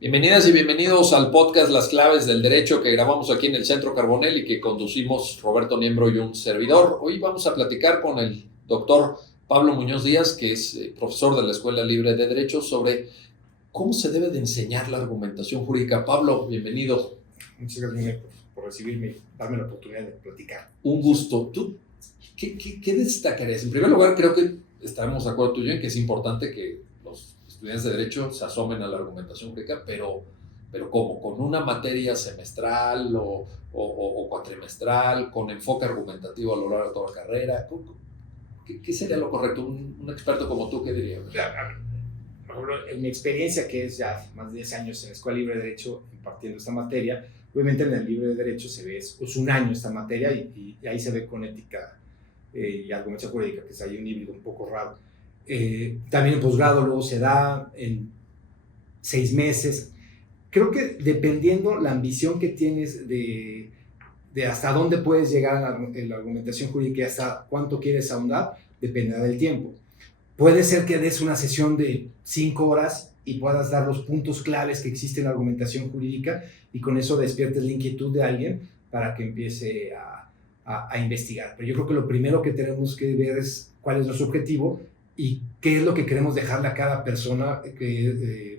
Bienvenidas y bienvenidos al podcast Las Claves del Derecho que grabamos aquí en el Centro Carbonell y que conducimos Roberto Niembro y un servidor. Hoy vamos a platicar con el doctor Pablo Muñoz Díaz, que es profesor de la Escuela Libre de Derecho, sobre cómo se debe de enseñar la argumentación jurídica. Pablo, bienvenido. Muchas gracias por recibirme y darme la oportunidad de platicar. Un gusto. ¿Tú qué destacarías? En primer lugar, creo que estaremos de acuerdo tú y yo en que es importante que los estudiantes de Derecho se asomen a la argumentación jurídica, pero ¿cómo? ¿Con una materia semestral o cuatrimestral, con enfoque argumentativo a lo largo de toda la carrera? ¿Qué sería lo correcto? Un experto como tú, ¿qué diría? Por ejemplo, en mi experiencia, que es ya más de 10 años en la Escuela Libre de Derecho impartiendo esta materia, obviamente en el Libre de Derecho se ve, es un año esta materia y ahí se ve con ética y argumentación jurídica, que es ahí un híbrido un poco raro. También el posgrado luego se da en 6 meses. Creo que dependiendo la ambición que tienes de hasta dónde puedes llegar en la argumentación jurídica y hasta cuánto quieres ahondar, dependerá del tiempo. Puede ser que des una sesión de 5 horas y puedas dar los puntos claves que existen en la argumentación jurídica y con eso despiertes la inquietud de alguien para que empiece a investigar. Pero yo creo que lo primero que tenemos que ver es cuál es nuestro objetivo y qué es lo que queremos dejarle a cada persona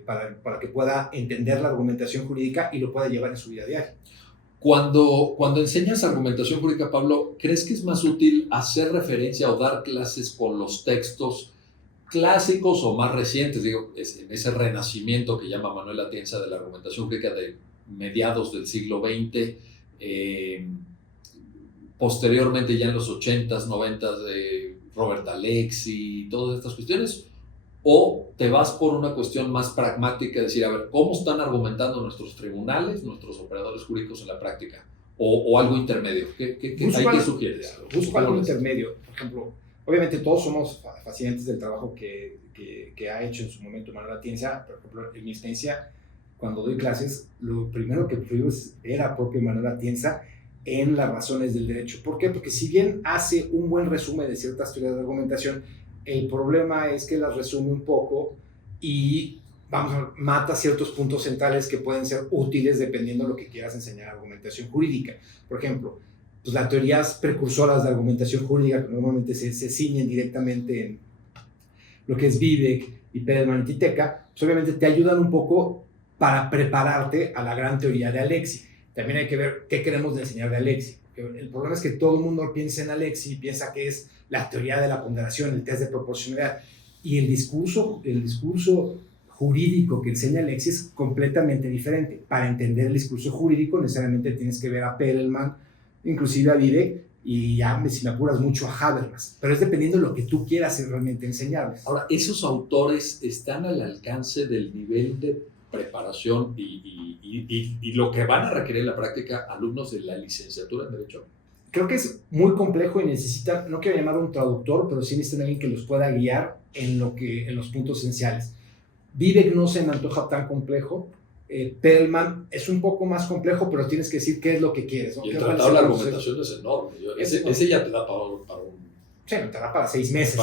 para que pueda entender la argumentación jurídica y lo pueda llevar en su vida diaria. Cuando enseñas argumentación jurídica, Pablo, ¿crees que es más útil hacer referencia o dar clases con los textos clásicos o más recientes? Digo, en ese renacimiento que llama Manuel Atienza de la argumentación jurídica de mediados del siglo XX, posteriormente ya en los 80s, 90s de Robert Alexi y todas estas cuestiones, o te vas por una cuestión más pragmática, decir, a ver, ¿cómo están argumentando nuestros tribunales, nuestros operadores jurídicos en la práctica? O algo intermedio. ¿Qué sugieres? Busco algo intermedio. Por ejemplo, obviamente todos somos fascinantes del trabajo que ha hecho en su momento Manuel Atienza. Por ejemplo, en mi experiencia, cuando doy clases, lo primero que pruebo es ver a propio Manuel Atienza en las razones del derecho. ¿Por qué? Porque si bien hace un buen resumen de ciertas teorías de argumentación, el problema es que las resume un poco y mata ciertos puntos centrales que pueden ser útiles dependiendo de lo que quieras enseñar argumentación jurídica. Por ejemplo, pues las teorías precursoras de argumentación jurídica que normalmente se ciñen directamente en lo que es Vivek y Perelman y Titeca, pues obviamente te ayudan un poco para prepararte a la gran teoría de Alexi. También hay que ver qué queremos enseñar de Alexi. El problema es que todo el mundo piensa en Alexi y piensa que es la teoría de la ponderación, el test de proporcionalidad. Y el discurso jurídico que enseña Alexi es completamente diferente. Para entender el discurso jurídico necesariamente tienes que ver a Perelman, inclusive a Vivek, y ya, si me apuras mucho, a Habermas. Pero es dependiendo de lo que tú quieras realmente enseñarles. Ahora, ¿esos autores están al alcance del nivel de preparación y lo que van a requerir en la práctica alumnos de la licenciatura en Derecho? Creo que es muy complejo y necesita, no quiero llamar a un traductor, pero sí necesitan alguien que los pueda guiar en los puntos esenciales. Vivek no se me antoja tan complejo. Perelman es un poco más complejo, pero tienes que decir qué es lo que quieres, ¿no? Y el tratado de la argumentación es enorme. Ese ya te da para un... Sí, te da para 6 meses.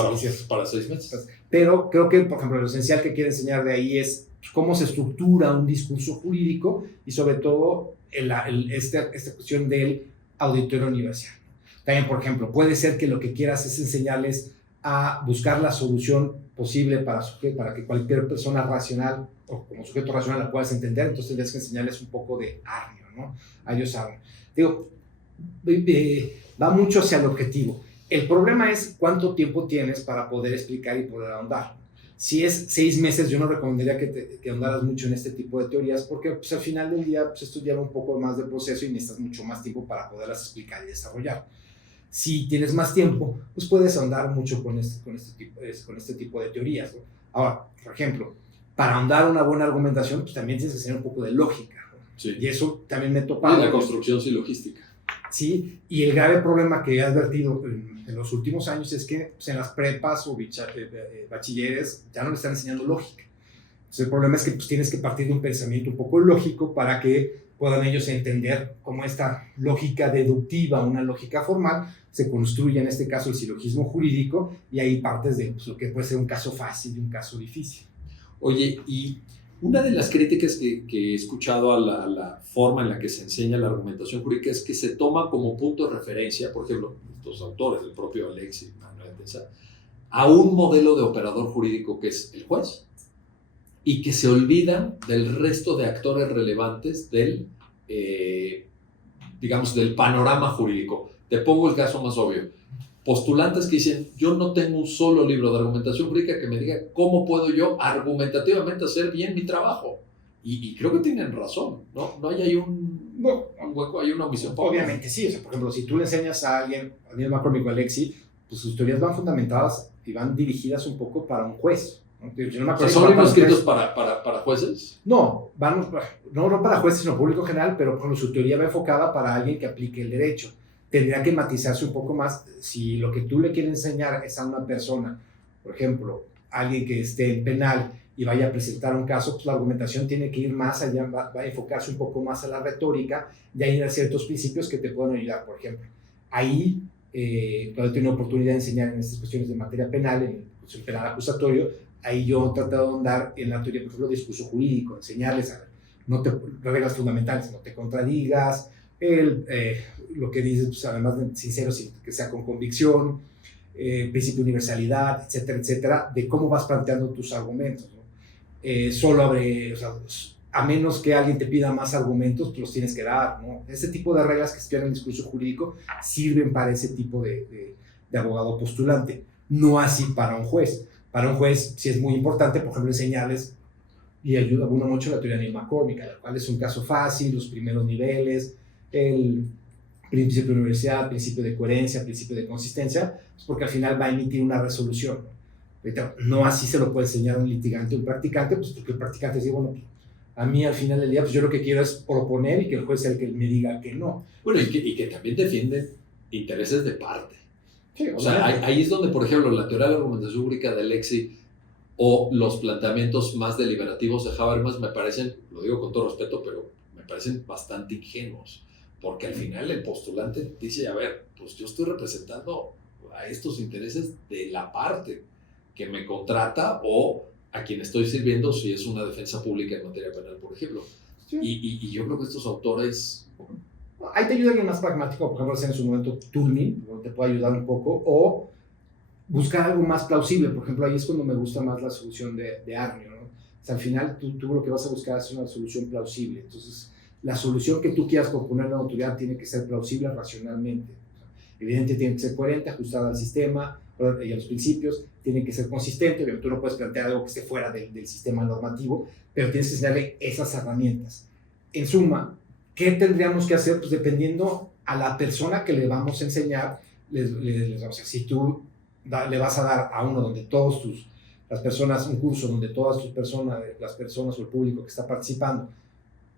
Para 6 meses. Pero creo que, por ejemplo, lo esencial que quiero enseñar de ahí es cómo se estructura un discurso jurídico y sobre todo esta cuestión del auditorio universal. También, por ejemplo, puede ser que lo que quieras es enseñarles a buscar la solución posible para que cualquier persona racional o como sujeto racional la puedas entender, entonces tendrías que enseñarles un poco de arnio, ¿no? A ellos saben. Digo, va mucho hacia el objetivo. El problema es cuánto tiempo tienes para poder explicar y poder ahondar. Si es 6 meses, yo no recomendaría que ahondaras mucho en este tipo de teorías porque pues, al final del día pues, esto lleva un poco más de proceso y necesitas mucho más tiempo para poderlas explicar y desarrollar. Si tienes más tiempo, pues puedes ahondar mucho con este tipo de teorías, ¿no? Ahora, por ejemplo, para ahondar una buena argumentación, pues también tienes que tener un poco de lógica, ¿no? Sí. Y eso también me he topado. Y la construcción silogística. Sí, y el grave problema que he advertido en los últimos años es que pues, en las prepas o bachilleres ya no le están enseñando lógica. Entonces, el problema es que pues, tienes que partir de un pensamiento un poco lógico para que puedan ellos entender cómo esta lógica deductiva, una lógica formal, se construye en este caso el silogismo jurídico y ahí partes de pues, lo que puede ser un caso fácil y un caso difícil. Oye, y Una de las críticas que he escuchado a la forma en la que se enseña la argumentación jurídica es que se toma como punto de referencia, por ejemplo, los autores, el propio Alexis, Manuel Tensa, a un modelo de operador jurídico que es el juez, y que se olvidan del resto de actores relevantes del, digamos, del panorama jurídico. Te pongo el caso más obvio. Postulantes que dicen, yo no tengo un solo libro de argumentación jurídica que me diga cómo puedo yo argumentativamente hacer bien mi trabajo. Y creo que tienen razón, ¿no? No hay ahí un hueco, hay una omisión. Obviamente sí, o sea, por ejemplo, si tú le enseñas a alguien, a Neil McCormick o Alexi, pues sus teorías van fundamentadas y van dirigidas un poco para un juez. ¿No? ¿Son libros escritos para jueces? No, no para jueces, sino público general, pero por su teoría va enfocada para alguien que aplique el derecho. Tendría que matizarse un poco más si lo que tú le quieres enseñar es a una persona, por ejemplo, alguien que esté en penal y vaya a presentar un caso, pues la argumentación tiene que ir más allá, va a enfocarse un poco más a la retórica y a ir a ciertos principios que te pueden ayudar. Por ejemplo, ahí, cuando he tenido oportunidad de enseñar en estas cuestiones de materia penal, en el penal acusatorio, ahí yo he tratado de andar en la teoría, por ejemplo, de discurso jurídico, enseñarles reglas fundamentales, no te contradigas, lo que dices, pues, además de sincero, que sea con convicción, principio de universalidad, etcétera, etcétera, de cómo vas planteando tus argumentos, ¿no? O sea, a menos que alguien te pida más argumentos, pues los tienes que dar, ¿no? Ese tipo de reglas que se en el discurso jurídico sirven para ese tipo de abogado postulante, no así para un juez. Para un juez sí es muy importante, por ejemplo, enseñarles, y ayuda mucho la teoría de Neil McCormick, la cual es un caso fácil, los primeros niveles, el principio de universidad, principio de coherencia, principio de consistencia, pues porque al final va a emitir una resolución. No así se lo puede enseñar a un litigante o un practicante, pues porque el practicante dice, bueno, a mí al final del día, pues yo lo que quiero es proponer y que el juez sea el que me diga que no. Bueno, y que también defienden intereses de parte. Sí, o sea, ahí es donde, por ejemplo, la teoría de la argumentación jurídica de Alexi o los planteamientos más deliberativos de Habermas me parecen, lo digo con todo respeto, pero me parecen bastante ingenuos, porque al final el postulante dice, a ver, pues yo estoy representando a estos intereses de la parte que me contrata o a quien estoy sirviendo si es una defensa pública en materia penal, por ejemplo. Sí. Y yo creo que estos autores... Ahí te ayuda alguien más pragmático, por ejemplo, en su momento Toulmin, te puede ayudar un poco, o buscar algo más plausible. Por ejemplo, ahí es cuando me gusta más la solución de Arnio, ¿no? O sea, al final tú lo que vas a buscar es una solución plausible. Entonces, la solución que tú quieras proponer a la autoridad tiene que ser plausible racionalmente. Evidentemente tiene que ser coherente, ajustada al sistema y a los principios, tiene que ser consistente. Obviamente tú no puedes plantear algo que esté fuera del sistema normativo, pero tienes que enseñarle esas herramientas. En suma, ¿qué tendríamos que hacer? Pues dependiendo a la persona que le vamos a enseñar, si tú le vas a dar a uno donde las personas, un curso donde todas tus personas, las personas o el público que está participando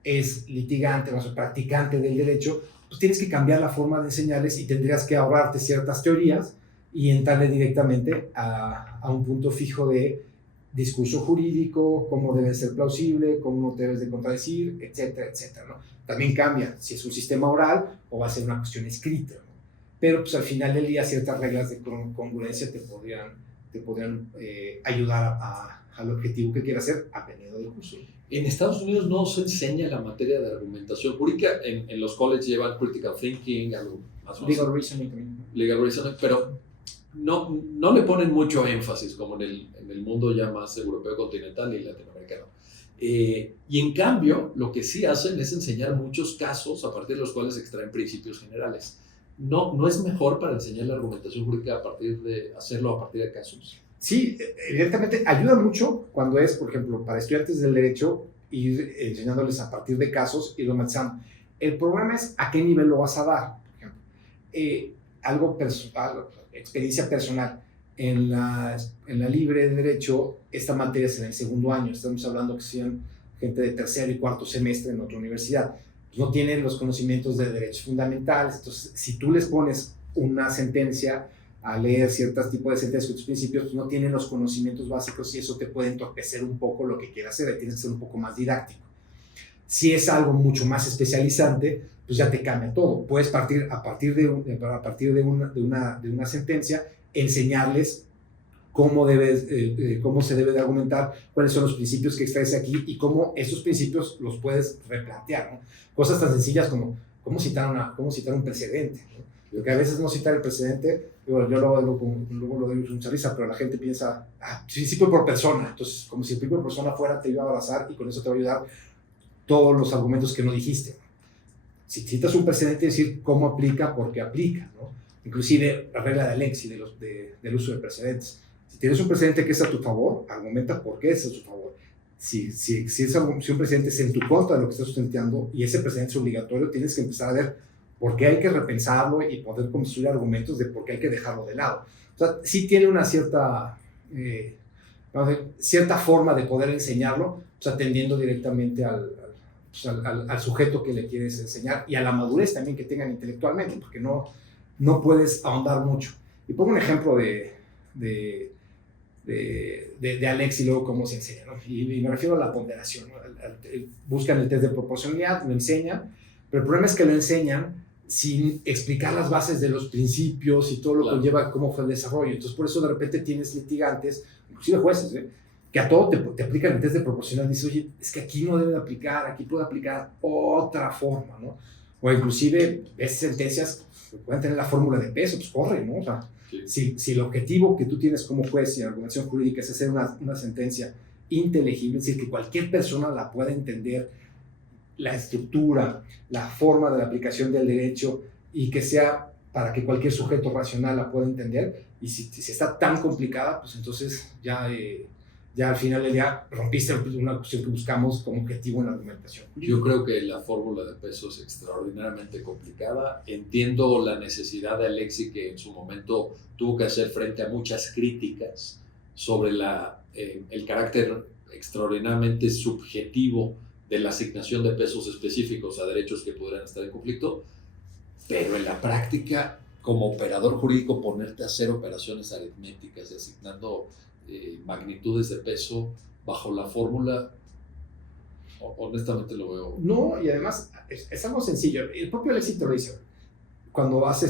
es litigante, o practicante del derecho, pues tienes que cambiar la forma de enseñarles y tendrías que ahorrarte ciertas teorías y entrarle directamente a un punto fijo de discurso jurídico, cómo debe ser plausible, cómo no te debes de contradecir, etcétera, etcétera, ¿no? También cambia si es un sistema oral o va a ser una cuestión escrita, ¿no? Pero pues al final del día ciertas reglas de congruencia te podrían ayudar al objetivo que quieras hacer dependiendo del curso. En Estados Unidos no se enseña la materia de argumentación jurídica. En los colleges llevan critical thinking, algo más legal reasoning también. Legal reasoning, pero no le ponen mucho énfasis como en el mundo ya más europeo continental y latinoamericano. Y en cambio, lo que sí hacen es enseñar muchos casos a partir de los cuales extraen principios generales. ¿No es mejor para enseñar la argumentación jurídica hacerlo a partir de casos? Sí, evidentemente ayuda mucho cuando es, por ejemplo, para estudiantes del derecho, ir enseñándoles a partir de casos y lo matizando. El problema es a qué nivel lo vas a dar, por ejemplo. Algo personal, experiencia personal. En la libre de derecho, esta materia se da en segundo año. Estamos hablando que sean gente de tercero y cuarto semestre en otra universidad. No tienen los conocimientos de derechos fundamentales. Entonces, si tú les pones una sentencia a leer ciertos tipos de sentencias, ciertos principios, pues no tienen los conocimientos básicos y eso te puede entorpecer un poco lo que quieras hacer. Tienes que ser un poco más didáctico. Si es algo mucho más especializante, pues ya te cambia todo. Puedes partir a partir de una sentencia, enseñarles cómo se debe de argumentar, cuáles son los principios que extraes aquí y cómo esos principios los puedes replantear, ¿no? Cosas tan sencillas como cómo citar un precedente, ¿no? Porque a veces no citar el precedente, yo luego lo doy mucha risa, pero la gente piensa, principio por persona, entonces como si el principio por persona fuera, te iba a abrazar y con eso te va a ayudar todos los argumentos que no dijiste. Si citas un precedente, decir cómo aplica, por qué aplica, ¿no? Inclusive la regla de Alexis del uso de precedentes. Si tienes un precedente que es a tu favor, argumenta por qué es a tu favor. Si un precedente es en tu contra de lo que estás sustentando y ese precedente es obligatorio, tienes que empezar a ver por qué hay que repensarlo y poder construir argumentos de por qué hay que dejarlo de lado. O sea, sí tiene una cierta forma de poder enseñarlo, pues atendiendo directamente al sujeto que le quieres enseñar y a la madurez también que tengan intelectualmente, porque no puedes ahondar mucho. Y pongo un ejemplo de Alex y luego cómo se enseña, ¿no? Y me refiero a la ponderación, ¿no? Buscan el test de proporcionalidad, lo enseñan, pero el problema es que lo enseñan sin explicar las bases de los principios y todo lo que conlleva cómo fue el desarrollo. Entonces, por eso de repente tienes litigantes, inclusive jueces, que a todo te aplican el test de proporcionalidad. Dices, oye, es que aquí no debe de aplicar, aquí puede aplicar otra forma, ¿no? O inclusive ves sentencias que pueden tener la fórmula de peso, pues corre, ¿no? O sea, si el objetivo que tú tienes como juez y en argumentación jurídica es hacer una sentencia inteligible, es decir, que cualquier persona la pueda entender, la estructura, la forma de la aplicación del derecho y que sea para que cualquier sujeto racional la pueda entender, y si está tan complicada, pues entonces ya al final del día rompiste una cuestión que buscamos como objetivo en la argumentación. Yo creo que la fórmula de peso es extraordinariamente complicada. Entiendo la necesidad de Alexis, que en su momento tuvo que hacer frente a muchas críticas sobre el carácter extraordinariamente subjetivo de la asignación de pesos específicos a derechos que pudieran estar en conflicto, pero en la práctica, como operador jurídico, ponerte a hacer operaciones aritméticas y asignando magnitudes de peso bajo la fórmula, honestamente lo veo. No, y además es algo sencillo. El propio Alexis te lo dice cuando hace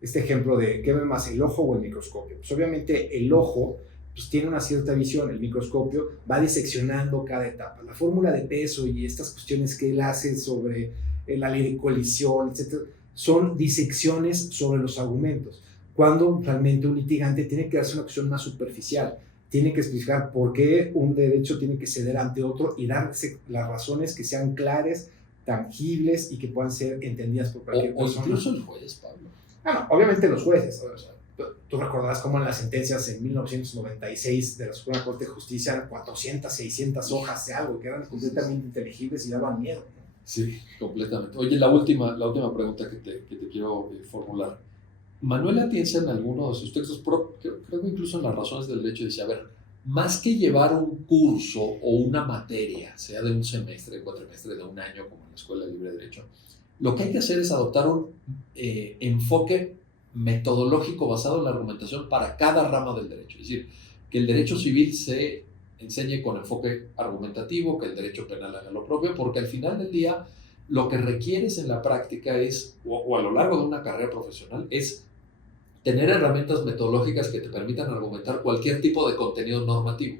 este ejemplo de qué ve más, el ojo o el microscopio. Pues obviamente el ojo pues tiene una cierta visión, el microscopio va diseccionando cada etapa. La fórmula de peso y estas cuestiones que él hace sobre la ley de colisión, etc., son disecciones sobre los argumentos, cuando realmente un litigante tiene que hacer una cuestión más superficial, tiene que explicar por qué un derecho tiene que ceder ante otro y darse las razones que sean claras, tangibles y que puedan ser entendidas por cualquier persona. O incluso el juez, Pablo. No, obviamente los jueces. Tú recordarás cómo en las sentencias en 1996 de la Suprema Corte de Justicia eran 400, 600 hojas de algo que eran completamente inteligibles y daban miedo, ¿no? Sí, completamente. Oye, la última pregunta que te quiero formular. Manuel Atienza, en algunos de sus textos, creo que incluso en las razones del derecho, dice, a ver, más que llevar un curso o una materia, sea de un semestre, de cuatrimestre, de un año, como en la Escuela Libre de Derecho, lo que hay que hacer es adoptar un enfoque metodológico basado en la argumentación para cada rama del derecho. Es decir, que el derecho civil se enseñe con enfoque argumentativo, que el derecho penal haga lo propio, porque al final del día lo que requieres en la práctica es, o a lo largo de una carrera profesional, es tener herramientas metodológicas que te permitan argumentar cualquier tipo de contenido normativo.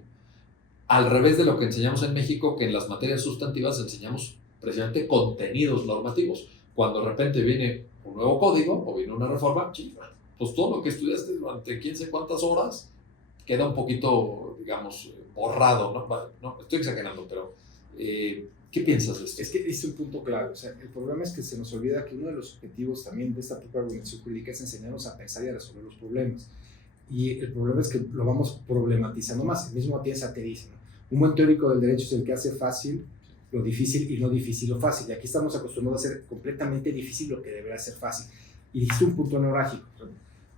Al revés de lo que enseñamos en México, que en las materias sustantivas enseñamos precisamente contenidos normativos. Cuando de repente viene un nuevo código o viene una reforma, pues todo lo que estudiaste durante quién sé cuántas horas queda un poquito, digamos, borrado, ¿no? No, estoy exagerando, pero ¿qué piensas de esto? Es que dice un punto clave. O sea, el problema es que se nos olvida que uno de los objetivos también de esta propia argumentación jurídica es enseñarnos a pensar y a resolver los problemas. Y el problema es que lo vamos problematizando más. El mismo Atienza te dice, ¿no? Un buen teórico del derecho es el que hace fácil lo difícil y no difícil lo fácil. Y aquí estamos acostumbrados a hacer completamente difícil lo que debería ser fácil. Y dijiste un punto neurálgico.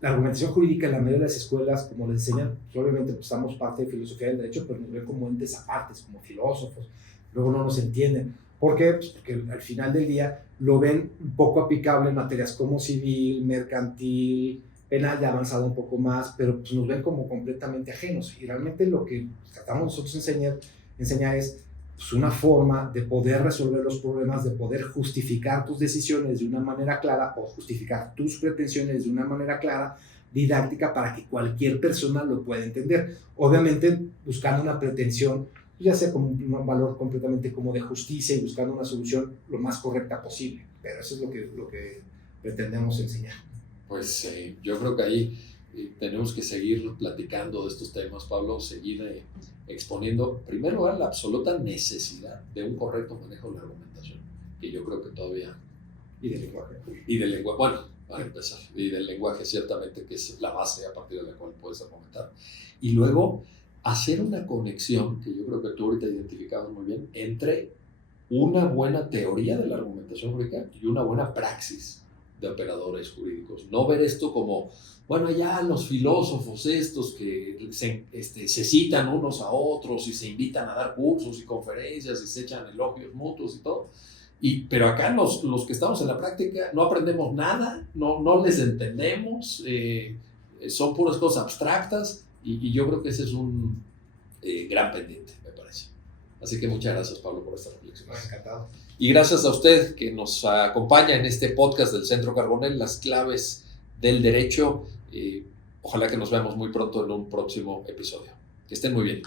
La argumentación jurídica en la mayoría de las escuelas, como le enseñan, pues obviamente pues, estamos parte de filosofía del derecho, pero nos ven como entes apartes, como filósofos. Luego no nos entienden. ¿Por qué? Pues porque al final del día lo ven poco aplicable en materias como civil, mercantil, penal, ya avanzado un poco más, pero pues nos ven como completamente ajenos. Y realmente lo que tratamos nosotros enseñar es pues, una forma de poder resolver los problemas, de poder justificar tus decisiones de una manera clara o justificar tus pretensiones de una manera clara didáctica para que cualquier persona lo pueda entender. Obviamente buscando una pretensión, ya sea como un valor completamente como de justicia y buscando una solución lo más correcta posible. Pero eso es lo que pretendemos enseñar. Pues yo creo que ahí tenemos que seguir platicando de estos temas, Pablo, seguir exponiendo, en primer lugar, la absoluta necesidad de un correcto manejo de la argumentación, que yo creo que todavía... Y del lenguaje. Y del lenguaje, bueno, para empezar, y del lenguaje ciertamente, que es la base a partir de la cual puedes argumentar. Y luego, hacer una conexión, que yo creo que tú ahorita identificabas muy bien, entre una buena teoría de la argumentación jurídica y una buena praxis de operadores jurídicos. No ver esto como, bueno, ya los filósofos estos que se citan unos a otros y se invitan a dar cursos y conferencias y se echan elogios mutuos y todo. Pero acá los que estamos en la práctica no aprendemos nada, no les entendemos, son puras cosas abstractas y yo creo que ese es un gran pendiente, me parece. Así que muchas gracias, Pablo, por esta reflexión. Encantado. Y gracias a usted que nos acompaña en este podcast del Centro Carbonell, Las Claves del Derecho. Ojalá que nos veamos muy pronto en un próximo episodio. Que estén muy bien.